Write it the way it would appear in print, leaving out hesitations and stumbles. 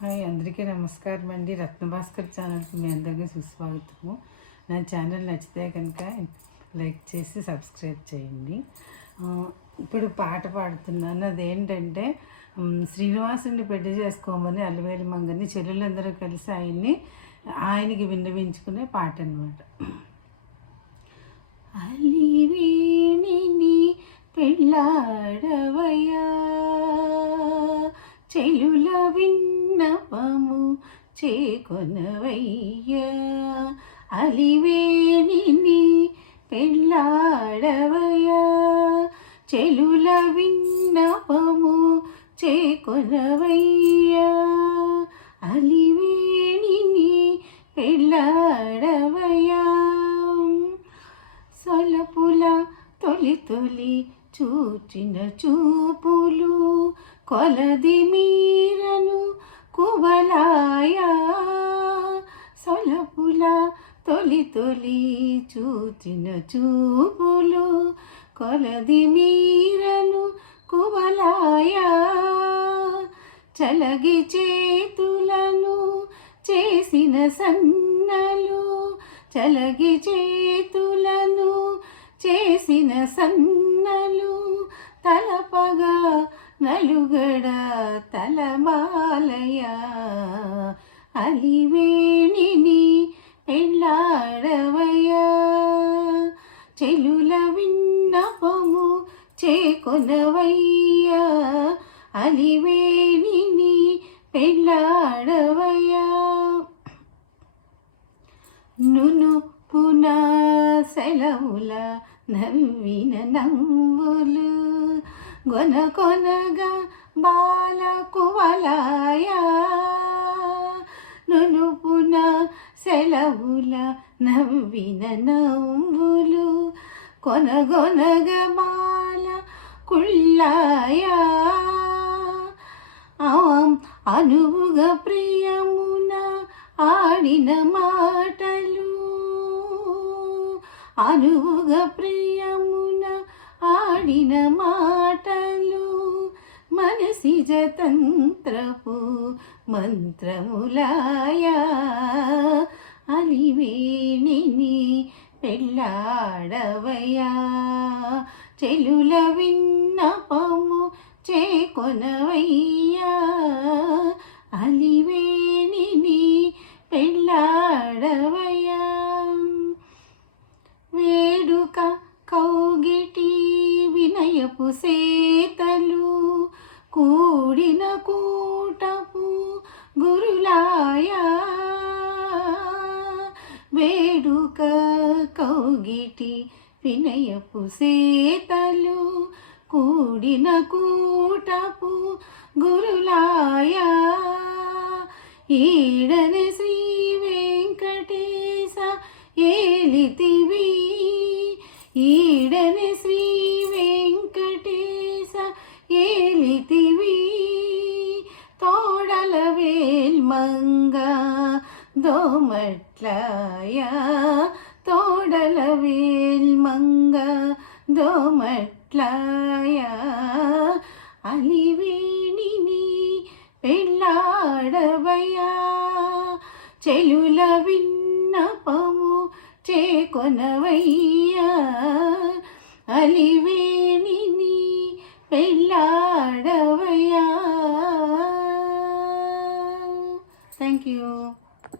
Hi అందరికీ నమస్కారం అండి. రత్నభాస్కర్ ఛానల్కి మీ అందరికీ సుస్వాగతము. నా ఛానల్ నచ్చితే కనుక లైక్ చేసి సబ్స్క్రైబ్ చేయండి. ఇప్పుడు పాట పాడుతున్నాను. అదేంటంటే శ్రీనివాసుని పెళ్లి చేసుకోమని అల్లవేలి మంగని చెల్లెలందరూ కలిసి ఆయనకి విన్నవించుకునే పాట అనమాట. అలివేణిని పెళ్ళాడవయ్యా, చెలుల విన్నపము చేకొనవయ్యా. అలివేణిని పెళ్ళాడవయ్యా, చెలుల విన్నపము చేకొనవయ్యా. అలివేణిని పెళ్ళాడవయ్యా. సొలపుల తొలి తొలి చూచిన చూపులు కొలది మీరను కువలాయా. సొలపుల తొలి తొలి చూచిన చూపులు కొలది మీరను కువలాయా. చలగి చేతులను చేసిన సన్నలు, చలగి చేతులను చేసిన సన్నలు తలపగా నలుగడ తలమాలయ. అలివేణిని పెళ్ళాడవయ్యా, చెలుల విన్నపము చేకొనవయ్యా. అలివేణిని పెళ్ళాడవయ్యా. నునుపున సెలవుల నవ్విన నవ్వులు గొనగొనగా బాలకువలాయా. నునుపున సెలవుల నవ్విన నవ్వులు కొనగొనగా బాల కుళ్ళాయా. అనువుగా ప్రియమున ఆడిన మాటలు, అనువుగా ప్రియమున ఆడిన మాటలు మనసిజ తంత్రపు మంత్రములాయా. అలివేణిని పెళ్ళాడవయ్యా, చెలుల విన్నపము చేకొనవయ్యా. అలివేణిని పెళ్ళాడవయ్యా. వేడుక కౌగిటి వినయపు సేతలు కూడిన కూటపు గురులాయా. వేడుక కౌగిటి వినయపు సేతలు కూడిన కూటపు గురులాయా. ఈడని శ్రీ వెంకటేశ ఏలితివి, ఈడని శ్రీ వెంకటేశ ఏలితివి. తోడల వేల్మంగ దోమట్లాయా, తోడల వేల్మంగ దోమట్లాయా. అలివేణిని పెళ్ళాడవయ్యా, చెలుల విన్నపము చేకొనవయ్యా. అలివేణిని పెళ్ళాడవయ్యా. Thank you.